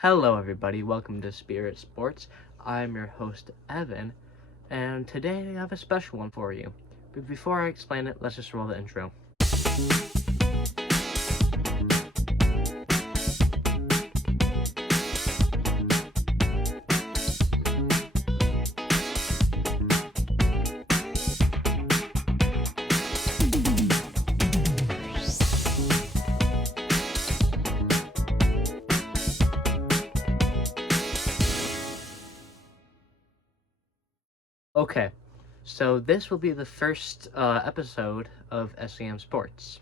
Hello everybody, welcome to Spirit Sports. I'm your host Evan, and today I have a special one for you. But before I explain it, let's just roll the intro. Okay, so this will be the first episode of SEM Sports.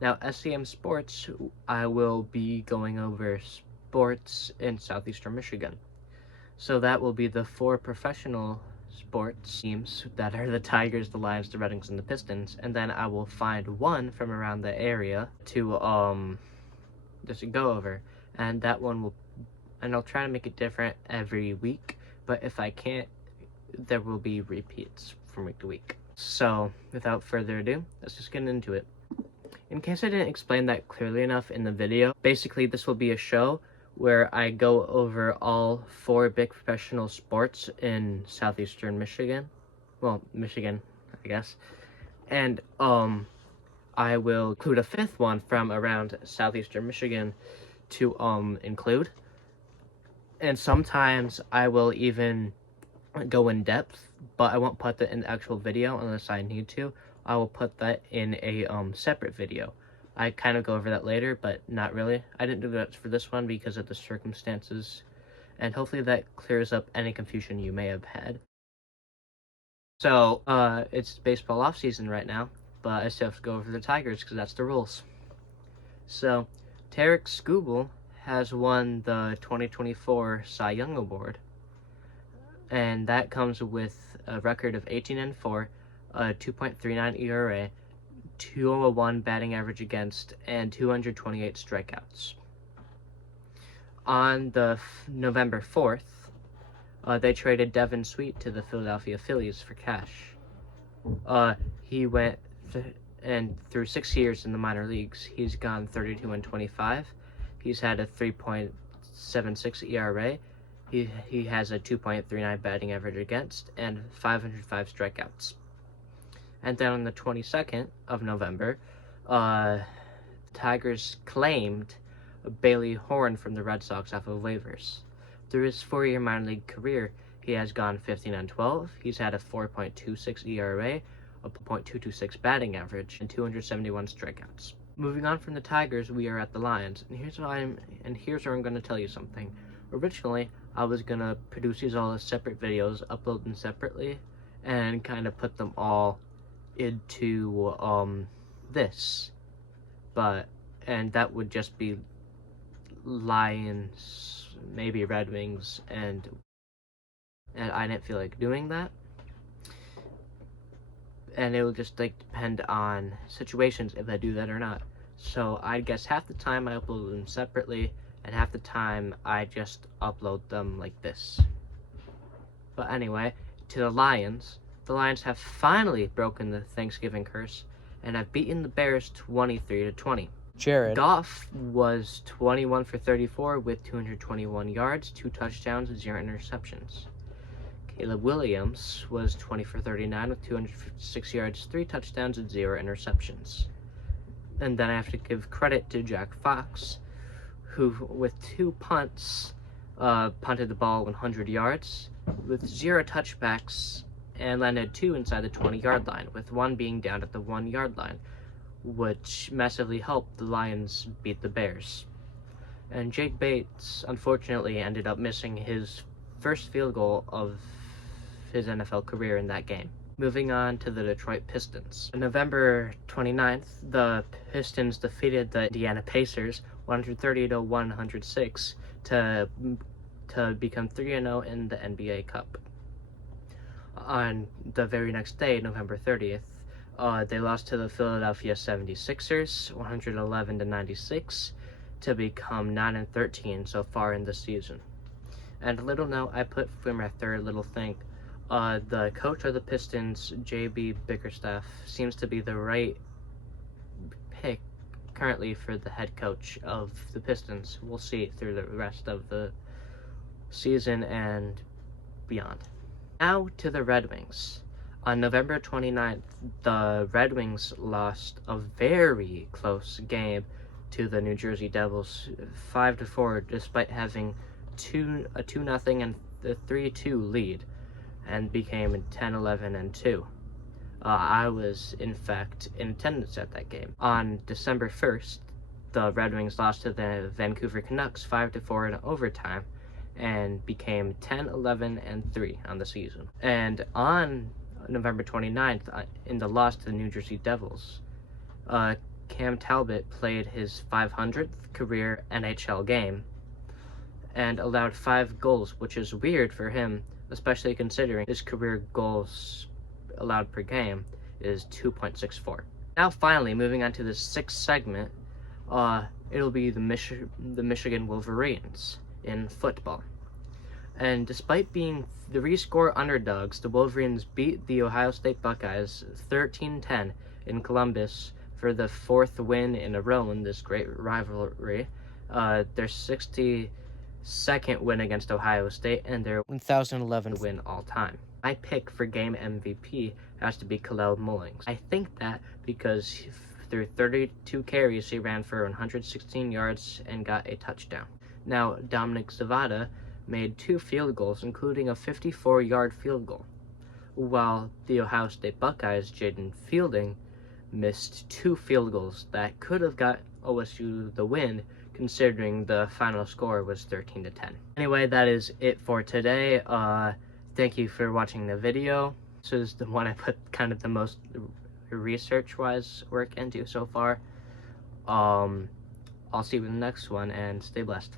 Now, SEM Sports, I will be going over sports in southeastern Michigan. So that will be the four professional sports teams that are the Tigers, the Lions, the Red Wings, and the Pistons, and then I will find one from around the area to just go over, and that one will, and I'll try to make it different every week, but if I can't, there will be repeats from week to week. So without further ado, let's just get into it. In case I didn't explain that clearly enough in the video, basically this will be a show where I go over all four big professional sports in southeastern Michigan. Well, Michigan, I guess. And I will include a fifth one from around southeastern Michigan to include. And sometimes I will even go in depth, but I won't put that in the actual video unless I need to. I will put that in a separate video. I kind of go over that later, but not really. I didn't do that for this one because of the circumstances, and hopefully that clears up any confusion you may have had. So, it's baseball off season right now, but I still have to go over the Tigers because that's the rules. So, Tarik Skubal has won the 2024 Cy Young Award, and that comes with a record of 18-4, a 2.39 ERA, 201 batting average against, and 228 strikeouts. On the November 4th, they traded Devin Sweet to the Philadelphia Phillies for cash. He went and through 6 years in the minor leagues, he's gone 32-25. He's had a 3.76 ERA. He has a 2.39 batting average against and 505 strikeouts. And then on the 22nd of November, Tigers claimed Bailey Horn from the Red Sox off of waivers. Through his 4-year minor league career, he has gone 15-12. He's had a 4.26 ERA, a .226 batting average, and 271 strikeouts. Moving on from the Tigers, we are at the Lions, and here's where I'm going to tell you something. Originally, I was gonna produce these all as separate videos, upload them separately, and kind of put them all into this. And that would just be Lions, maybe Red Wings, and I didn't feel like doing that. And it will just depend on situations if I do that or not. So I guess half the time I upload them separately, and half the time I just upload them like this. But anyway, to the Lions have finally broken the Thanksgiving curse and have beaten the Bears 23-20. Jared Goff was 21 for 34 with 221 yards, 2 touchdowns, and 0 interceptions. Caleb Williams was 20 for 39 with 256 yards, 3 touchdowns, and 0 interceptions. And then I have to give credit to Jack Fox, who with 2 punts punted the ball 100 yards with 0 touchbacks and landed 2 inside the 20-yard line, with 1 being down at the 1-yard line, which massively helped the Lions beat the Bears. And Jake Bates unfortunately ended up missing his first field goal of his NFL career in that game. Moving on to the Detroit Pistons. On November 29th, the Pistons defeated the Indiana Pacers 130-106 to become 3-0 in the NBA Cup. On the very next day, November 30th, they lost to the Philadelphia 76ers 111-96 to become 9-13 so far in the season. And a little note I put for my third little thing. The coach of the Pistons, J.B. Bickerstaff, seems to be the right pick currently for the head coach of the Pistons. We'll see through the rest of the season and beyond. Now to the Red Wings. On November 29th, the Red Wings lost a very close game to the New Jersey Devils, 5-4, despite having a 2-0 and a 3-2 lead, and became 10-11-2. I was, in fact, in attendance at that game. On December 1st, the Red Wings lost to the Vancouver Canucks 5-4 in overtime, and became 10-11-3 on the season. And on November 29th, in the loss to the New Jersey Devils, Cam Talbot played his 500th career NHL game and allowed 5 goals, which is weird for him, especially considering his career goals allowed per game is 2.64. Now finally, moving on to the 6th segment, it'll be the Michigan Wolverines in football. And despite being 3-score underdogs, the Wolverines beat the Ohio State Buckeyes 13-10 in Columbus for the 4th win in a row in this great rivalry, their 62nd win against Ohio State, and their 1011th win all time. My pick for game MVP has to be Kalel Mullings. I think that because through 32 carries, he ran for 116 yards and got a touchdown. Now, Dominic Zavada made 2 field goals, including a 54-yard field goal, while the Ohio State Buckeyes' Jaden Fielding missed 2 field goals that could have got OSU the win, considering the final score was 13-10. Anyway, that is it for today. Thank you for watching the video. This is the one I put kind of the most research-wise work into so far. I'll see you in the next one, and stay blessed.